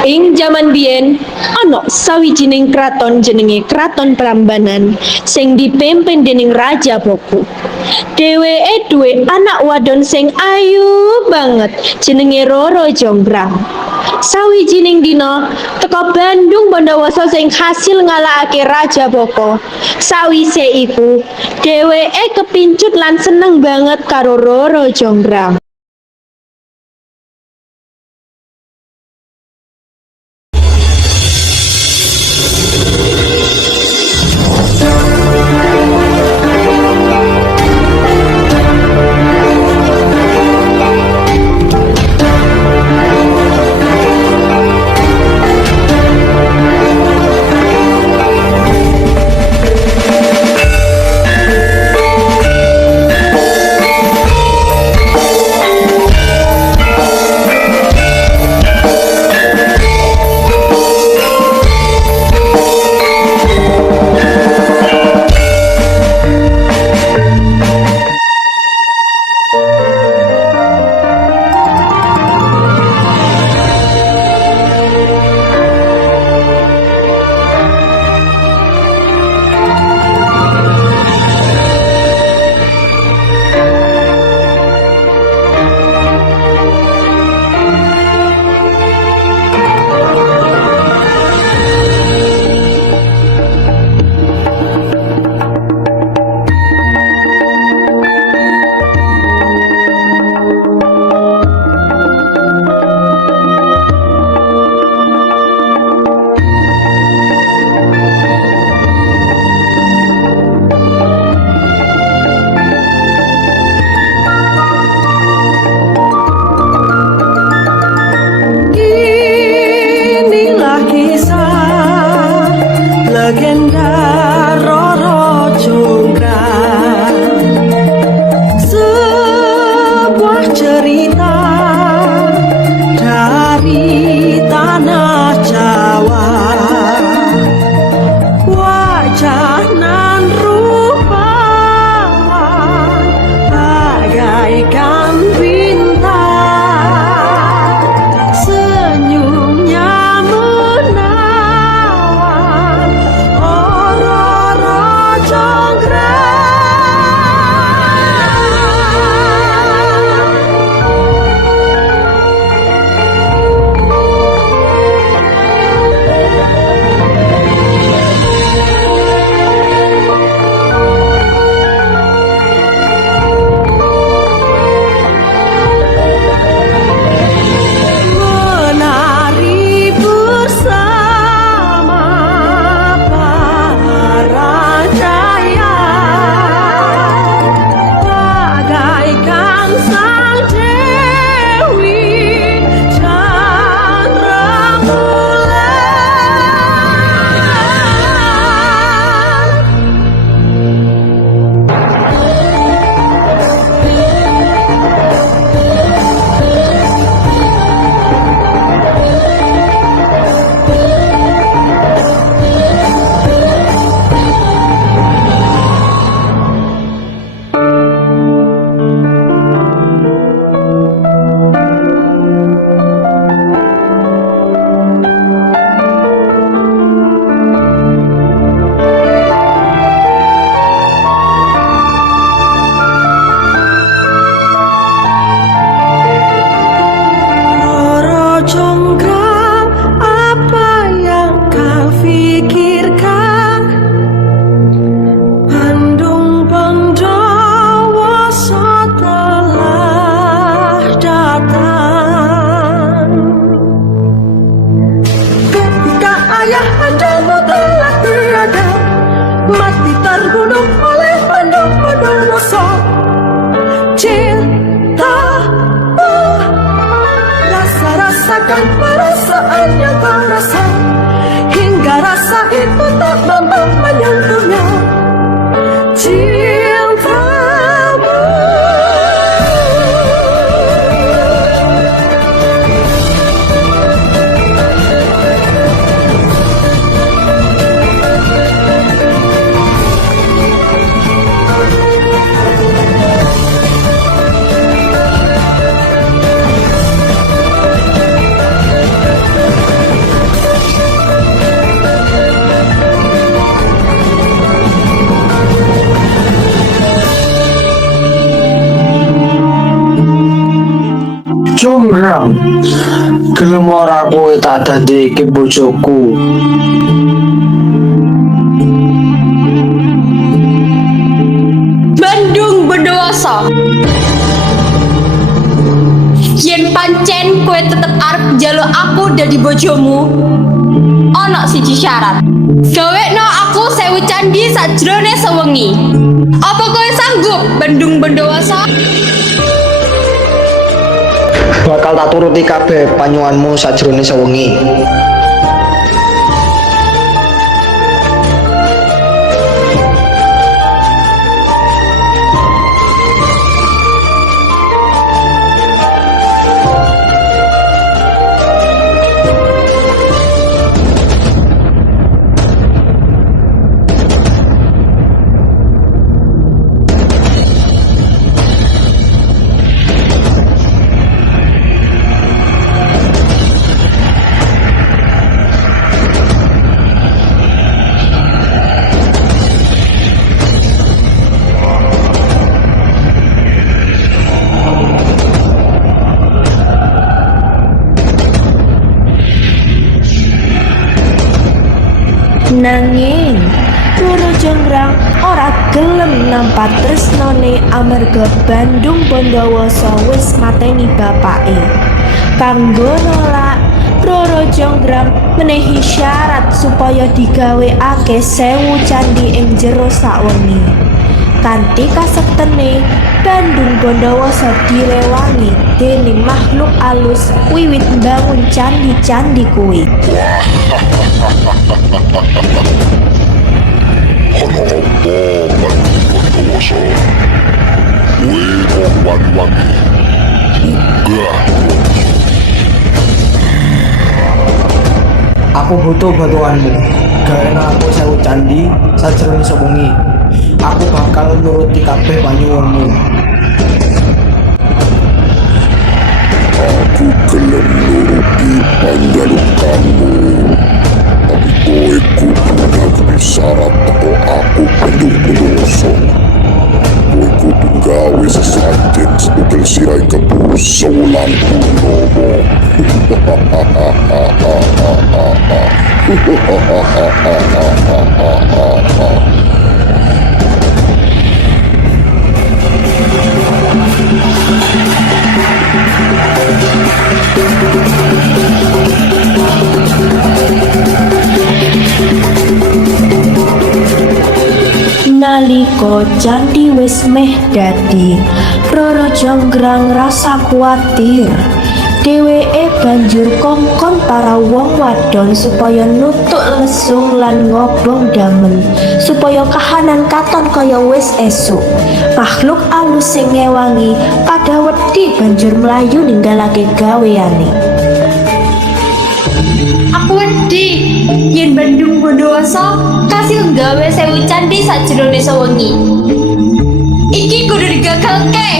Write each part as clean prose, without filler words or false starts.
Ing jaman biyen ana sawijining kraton jenenge Kraton Prambanan sing dipimpin dening Raja Bogo. Dheweke duwe anak wadon sing ayu banget jenenge Roro Jonggrang. Sawijining dina teka Bandung Bondowoso sing hasil ngalahake Raja Boko. Sawise iku, dheweke kepincut lan seneng banget karo Roro Jonggrang. Jonggrang, gelem ora kowe tak dadekake bojoku. Bandung Bondowoso. Yen pancen kowe tetep arep njaluk aku dadi bojomu, ana siji syarat. Gawekno aku 1000 candi sajrone sewengi. Apa kowe sanggup, Bandung Bondowoso? Bakal tak turuti kabeh panyuwanmu sajrone sewengi. Nanging Roro Jonggrang ora gelem nampa tresnane amarga Bandung Bondowoso wis mateni bapake. Kanggo nolak, Roro Jonggrang menehi syarat supaya digawekake 1000 candi ing jero sawengi. Kanthi kasektene, Bandung Bondowoso direwangi dening makhluk alus wiwit mbangun candi-candi kuwi. Ono apa Bandung Bondowoso? Kowe kok wangi-wangi? Uga. Aku butuh bantuanmu. Gawena aku 1000 candi sajrone sewengi. Aku bakal nuruti kabeh panyuwunmu. Aku gelem nuruti panjalukanmu. Tapi kowe kudu ngakoni syarat teko aku Bandung Bondowoso. Kowe kudu gawe sesajen setugel sirai kebu sewulan purnomo. Nalika candi wis meh dadi, Roro Jonggrang rasa kuwatir. Dheweke banjur kongkon para wong wadon supaya nutuk lesung lan ngobong damen supaya kahanan katon kaya wis esuk. Makhluk alus sing ngewangi pada wedi banjur mlayu ninggalake gaweane. Aku wedi yen Bandung Bondowoso kasil gawe 1000 candi sajrone sewengi. Iki kudu digagalke.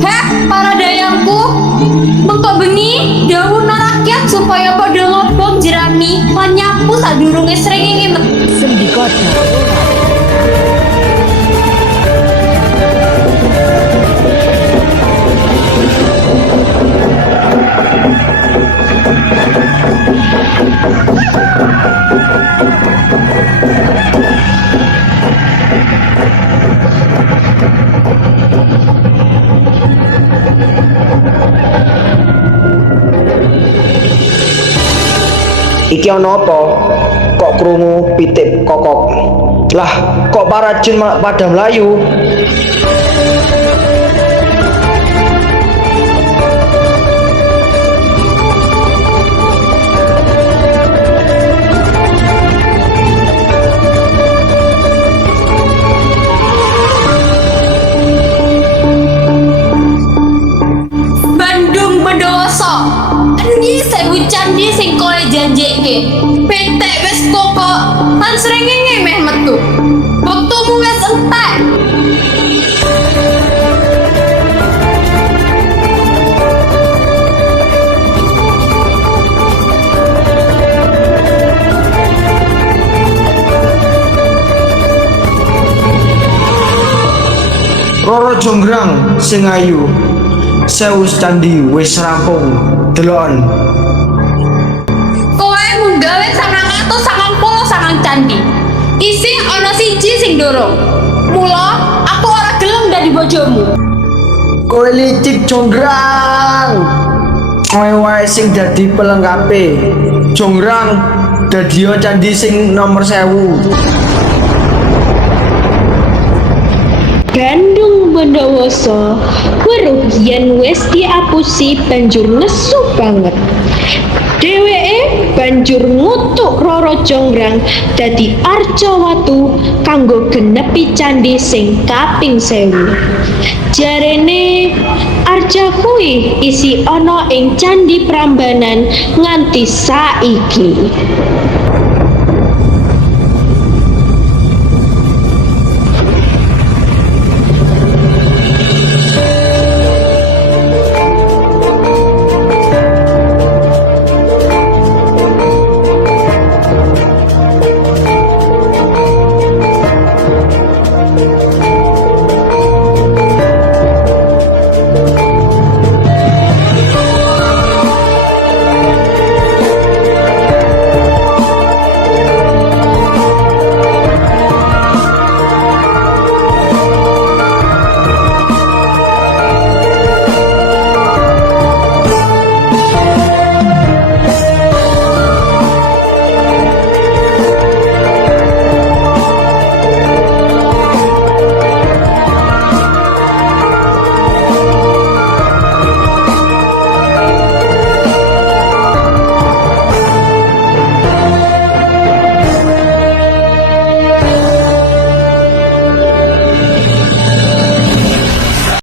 Heh, para dayangku, mengko bengi dawuhna rakyat supaya padha ngobong jerami lan nyapu sadurunge srengenge metu. Sendikota. Iki ana apa? Kok krungu pitik kokok? Lah, kok para jin malah pada mlayu? Bandung Bondowoso. Endi 1000 candi sing kowe janjeke. Petek wis kokok, lan srengenge meh metu. Wektumu wis entek. Roro Jonggrang sing ayu. Sewu candi wis rampung. Delon. Kowe munggawe 999 candi. Isih ana siji sing ndorong. Mula aku ora gelem dadi bojomu. Kowe licik Jonggrang. Kowe wae sing dadi pelengkape. Jonggrang dadio candi sing nomor 1000. Gandung Bondowoso weruh yen wis diapusi banjur nesu banget. Dheweke banjur ngutuk Roro Jonggrang dadi Arjawatu kanggo genepi candi sing kaping 1000. Jarene Arja kuwi isi ana ing candi Prambanan nganti saiki.